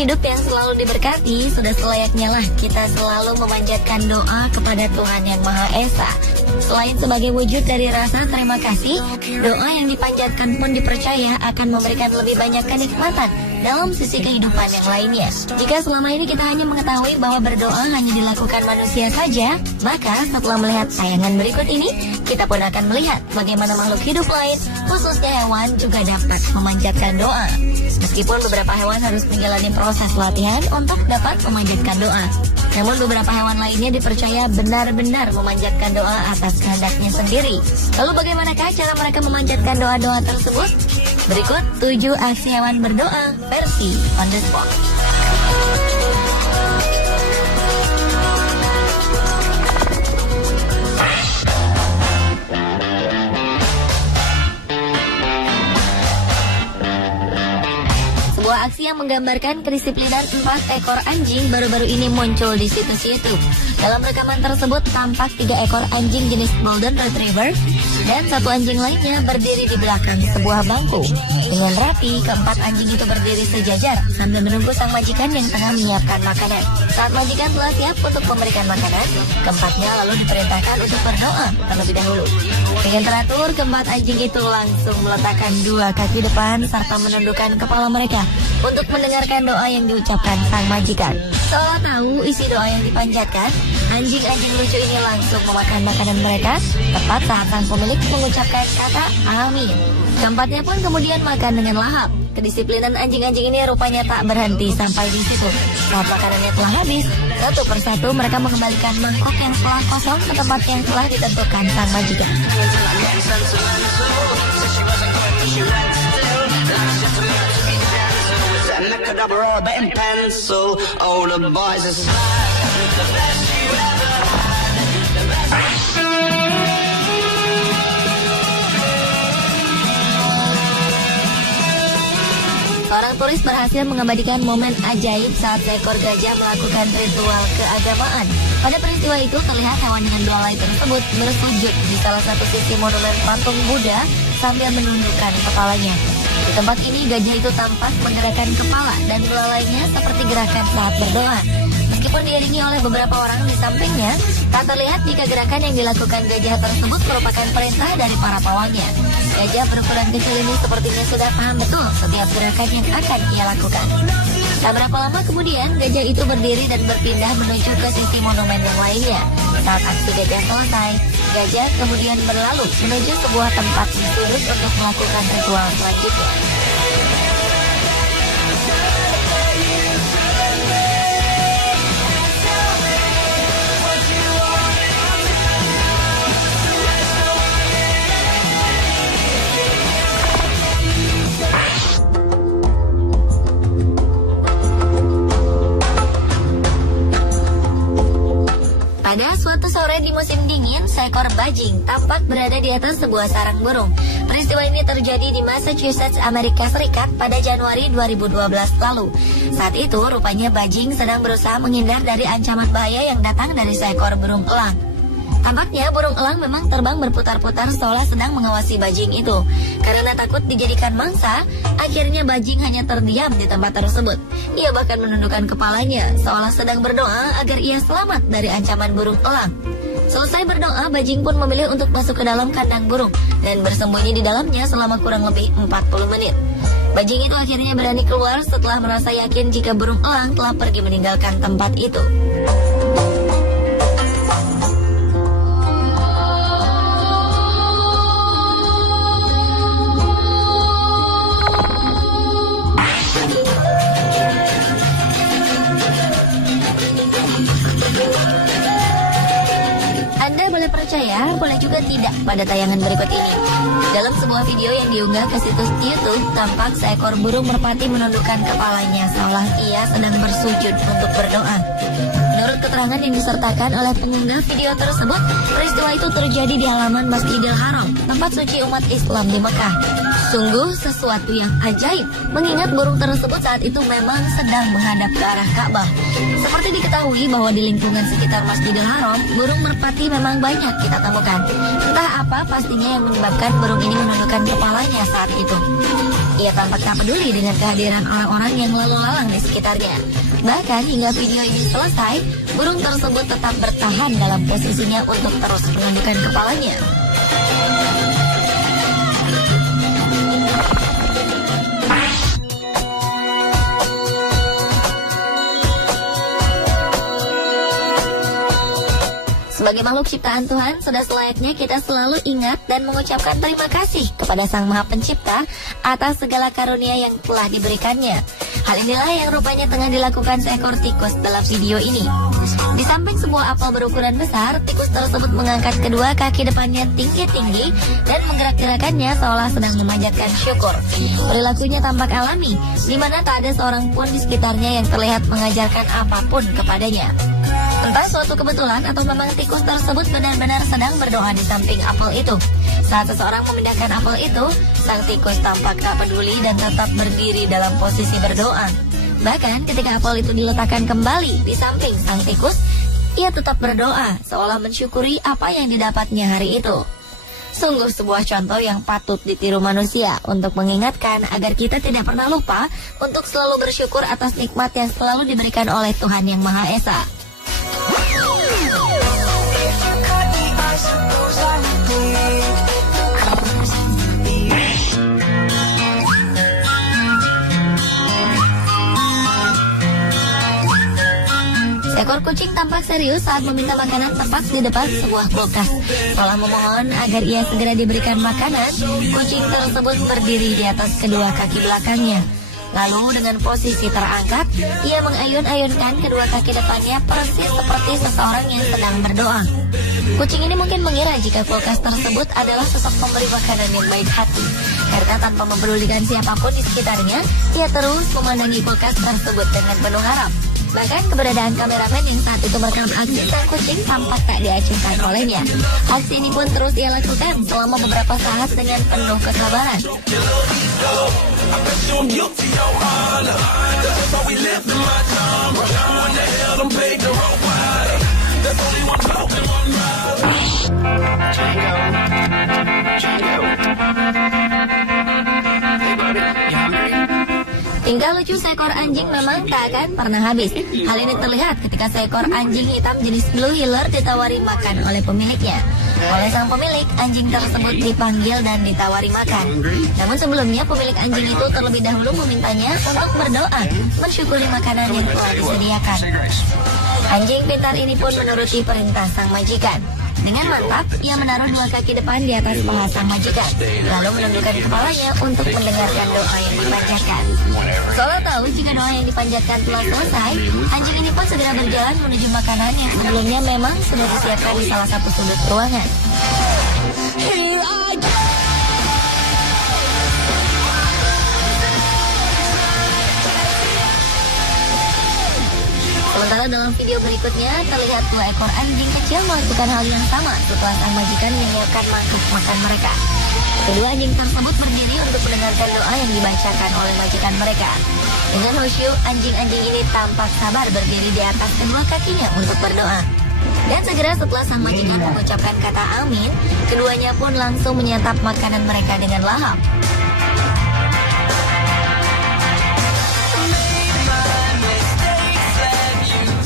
hidup yang selalu diberkati, sudah selayaknya lah kita selalu memanjatkan doa kepada Tuhan Yang Maha Esa. Selain sebagai wujud dari rasa terima kasih, doa yang dipanjatkan pun dipercaya akan memberikan lebih banyak kenikmatan dalam sisi kehidupan yang lainnya. Jika selama ini kita hanya mengetahui bahwa berdoa hanya dilakukan manusia saja, maka setelah melihat tayangan berikut ini, kita pun akan melihat bagaimana makhluk hidup lain, khususnya hewan, juga dapat memanjatkan doa. Meskipun beberapa hewan harus menjalani proses latihan untuk dapat memanjatkan doa, namun beberapa hewan lainnya dipercaya benar-benar memanjatkan doa atas kehendaknya sendiri. Lalu bagaimanakah cara mereka memanjatkan doa-doa tersebut? Berikut 7 aksi hewan berdoa versi on the spot. Sebuah aksi yang menggambarkan kedisiplinan 4 ekor anjing baru-baru ini muncul di situs YouTube. Dalam rekaman tersebut tampak 3 ekor anjing jenis Golden Retriever dan 1 anjing lainnya berdiri di belakang sebuah bangku. Dengan rapi, keempat anjing itu berdiri sejajar sambil menunggu sang majikan yang tengah menyiapkan makanan. Saat majikan telah siap untuk memberikan makanan, keempatnya lalu diperintahkan untuk berdoa terlebih dahulu. Dengan teratur, keempat anjing itu langsung meletakkan 2 kaki depan serta menundukkan kepala mereka untuk mendengarkan doa yang diucapkan sang majikan. Seolah tahu isi doa yang dipanjatkan, anjing-anjing lucu ini langsung memakan makanan mereka tepat saat sang pemilik mengucapkan kata amin. Keempatnya pun kemudian makan dengan lahap. Kedisiplinan anjing-anjing ini rupanya tak berhenti sampai di situ. Saat makanannya telah habis, satu persatu mereka mengembalikan mangkok yang telah kosong ke tempat yang telah ditentukan sang majikan. Seorang turis berhasil mengabadikan momen ajaib saat seekor gajah melakukan ritual keagamaan. Pada peristiwa itu terlihat hewan dengan belalai tersebut bersujud di salah satu sisi monumen patung Buddha sambil menundukkan kepalanya. Di tempat ini gajah itu tampak menggerakkan kepala dan belalainya seperti gerakan saat berdoa. Meskipun diiringi oleh beberapa orang di sampingnya, tak terlihat jika gerakan yang dilakukan gajah tersebut merupakan perintah dari para pawangnya. Gajah berukuran kecil ini sepertinya sudah paham betul setiap gerakan yang akan ia lakukan. Tak berapa lama kemudian, gajah itu berdiri dan berpindah menuju ke sisi monumen yang lainnya. Saat aksi gajah selesai, gajah kemudian berlalu menuju sebuah tempat khusus untuk melakukan ritual selanjutnya. Pada suatu sore di musim dingin, seekor bajing tampak berada di atas sebuah sarang burung. Peristiwa ini terjadi di Massachusetts, Amerika Serikat pada Januari 2012 lalu. Saat itu, rupanya bajing sedang berusaha menghindar dari ancaman bahaya yang datang dari seekor burung elang. Tampaknya burung elang memang terbang berputar-putar seolah sedang mengawasi bajing itu. Karena takut dijadikan mangsa, akhirnya bajing hanya terdiam di tempat tersebut. Ia bahkan menundukkan kepalanya seolah sedang berdoa agar ia selamat dari ancaman burung elang. Selesai berdoa, bajing pun memilih untuk masuk ke dalam kandang burung dan bersembunyi di dalamnya selama kurang lebih 40 menit. Bajing itu akhirnya berani keluar setelah merasa yakin jika burung elang telah pergi meninggalkan tempat itu. Anda boleh percaya, boleh juga tidak pada tayangan berikut ini. Dalam sebuah video yang diunggah ke situs YouTube, tampak seekor burung merpati menundukkan kepalanya seolah ia sedang bersujud untuk berdoa. Menurut keterangan yang disertakan oleh pengunggah video tersebut, peristiwa itu terjadi di halaman Masjidil Haram, tempat suci umat Islam di Mekah. Sungguh sesuatu yang ajaib, mengingat burung tersebut saat itu memang sedang menghadap ke arah Ka'bah. Seperti diketahui bahwa di lingkungan sekitar Masjidil Haram, burung merpati memang banyak kita temukan. Entah apa pastinya yang menyebabkan burung ini menundukkan kepalanya saat itu. Ia tampak tak peduli dengan kehadiran orang-orang yang lalu lalang di sekitarnya. Bahkan hingga video ini selesai, burung tersebut tetap bertahan dalam posisinya untuk terus menundukkan kepalanya. Sebagai makhluk ciptaan Tuhan, sudah selayaknya kita selalu ingat dan mengucapkan terima kasih kepada Sang Maha Pencipta atas segala karunia yang telah diberikannya. Hal inilah yang rupanya tengah dilakukan seekor tikus dalam video ini. Di samping sebuah apel berukuran besar, tikus tersebut mengangkat kedua kaki depannya tinggi-tinggi dan menggerak-gerakannya seolah sedang memanjatkan syukur. Perilakunya tampak alami, di mana tak ada seorang pun di sekitarnya yang terlihat mengajarkan apapun kepadanya. Entah suatu kebetulan atau memang tikus tersebut benar-benar sedang berdoa di samping apel itu. Saat seseorang memindahkan apel itu, sang tikus tampak tak peduli dan tetap berdiri dalam posisi berdoa. Bahkan ketika apel itu diletakkan kembali di samping sang tikus, ia tetap berdoa seolah mensyukuri apa yang didapatnya hari itu. Sungguh sebuah contoh yang patut ditiru manusia untuk mengingatkan agar kita tidak pernah lupa untuk selalu bersyukur atas nikmat yang selalu diberikan oleh Tuhan Yang Maha Esa. Seekor kucing tampak serius saat meminta makanan tepat di depan sebuah kulkas. Setelah memohon agar ia segera diberikan makanan, kucing tersebut berdiri di atas kedua kaki belakangnya. Lalu dengan posisi terangkat, ia mengayun-ayunkan kedua kaki depannya persis seperti seseorang yang sedang berdoa. Kucing ini mungkin mengira jika kulkas tersebut adalah sosok pemberi makanan yang baik hati. Karena tanpa mempedulikan siapapun di sekitarnya, ia terus memandangi kulkas tersebut dengan penuh harap. Bahkan keberadaan kameramen yang saat itu merekam aksi sang kucing tampak tak diacuhkan olehnya. Aksi ini pun terus ia lakukan selama beberapa saat dengan penuh kesabaran. Tingkah lucu seekor anjing memang tak akan pernah habis. Hal ini terlihat ketika seekor anjing hitam jenis Blue Heeler ditawari makan oleh pemiliknya. Oleh sang pemilik, anjing tersebut dipanggil dan ditawari makan. Namun sebelumnya pemilik anjing itu terlebih dahulu memintanya untuk berdoa, mensyukuri makanan yang telah disediakan. Anjing pintar ini pun menuruti perintah sang majikan. Dengan mantap, ia menaruh dua kaki depan di atas paha sang majikan, lalu menundukkan kepalanya untuk mendengarkan doa yang dipanjatkan. Seolah tahu jika doa yang dipanjatkan telah selesai, anjing ini pun segera berjalan menuju makanan yang sebelumnya memang sudah disiapkan di salah satu sudut ruangan. Sementara dalam video berikutnya terlihat dua ekor anjing kecil melakukan hal yang sama setelah sang majikan menyiapkan mangkuk makan mereka. Kedua anjing tersebut berdiri untuk mendengarkan doa yang dibacakan oleh majikan mereka. Dengan khusyuk, anjing-anjing ini tampak sabar berdiri di atas kedua kakinya untuk berdoa. Dan segera setelah sang majikan mengucapkan kata amin, keduanya pun langsung menyantap makanan mereka dengan lahap.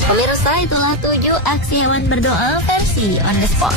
Pemirsa, itulah 7 aksi hewan berdoa versi on the spot.